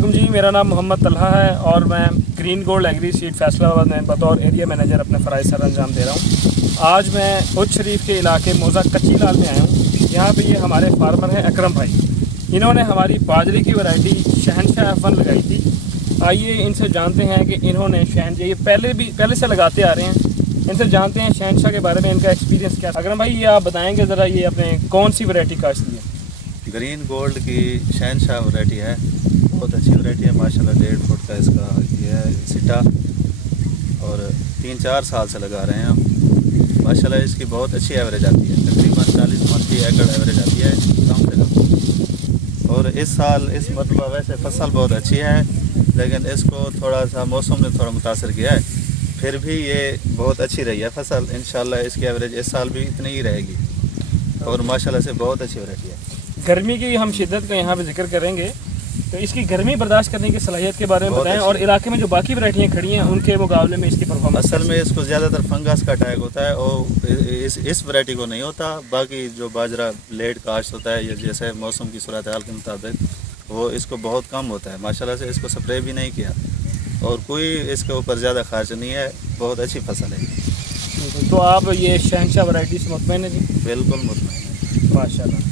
वालेकुम जी, मेरा नाम मोहम्मद तलहा है और मैं Green Gold Agri Seed Faisalabad में बतौर एरिया मैनेजर अपने फ़राइज़ सर अंजाम दे रहा हूँ। आज मैं उच्च शरीफ के इलाके मोज़ा कच्ची लाल में आया हूँ। यहाँ पे ये हमारे फार्मर हैं अकरम भाई। इन्होंने हमारी बाजरे की वैरायटी शहनशाह F1 लगाई थी। आइए इनसे जानते हैं कि इन्होंने शहनशाह ये पहले से लगाते आ रहे हैं। इनसे जानते हैं शहनशाह के बारे में, इनका एक्सपीरियंस क्या। अकरम भाई, ये आप बताएँगे ज़रा, ये अपने कौन सी वैरायटी काश्त की है? ग्रीन गोल्ड की शहनशाह वैरायटी है, बहुत अच्छी वैरायटी है माशाल्लाह। 1.5 फुट का इसका ये है सिटा और 3-4 साल से लगा रहे हैं हम। माशाल्लाह इसकी बहुत अच्छी एवरेज आती है, तकरीबन 40 मन की एकड़ एवरेज आती है कम से कम। और इस साल इस मरतबा वैसे फसल बहुत अच्छी है, लेकिन इसको थोड़ा सा मौसम ने थोड़ा मुतासर किया है। फिर भी ये बहुत अच्छी रही है फसल। इंशाल्लाह इसकी एवरेज इस साल भी इतनी ही रहेगी और माशाल्लाह से बहुत अच्छी वैरायटी है। गर्मी की हम शिद्दत का यहाँ पे जिक्र करेंगे, तो इसकी गर्मी बर्दाश्त करने की सलाहियत के बारे में बताएं, और इलाके में जो बाकी वैरायटियाँ खड़ी हैं उनके मुकाबले में इसकी परफॉर्मेंस। असल में इसको ज़्यादातर फंगस का अटैक होता है और इस वैरायटी को नहीं होता। बाकी जो बाजरा लेट काश्त होता है या जैसे मौसम की सूरत हाल के मुताबिक वो इसको बहुत कम होता है। माशाल्लाह से इसको स्प्रे भी नहीं किया और कोई इसके ऊपर ज़्यादा खर्च नहीं है, बहुत अच्छी फसल है। तो आप ये शहनशाह वैरायटी से मुतमईन हैं जी? बिल्कुल मुतमईन है। माशाल्लाह।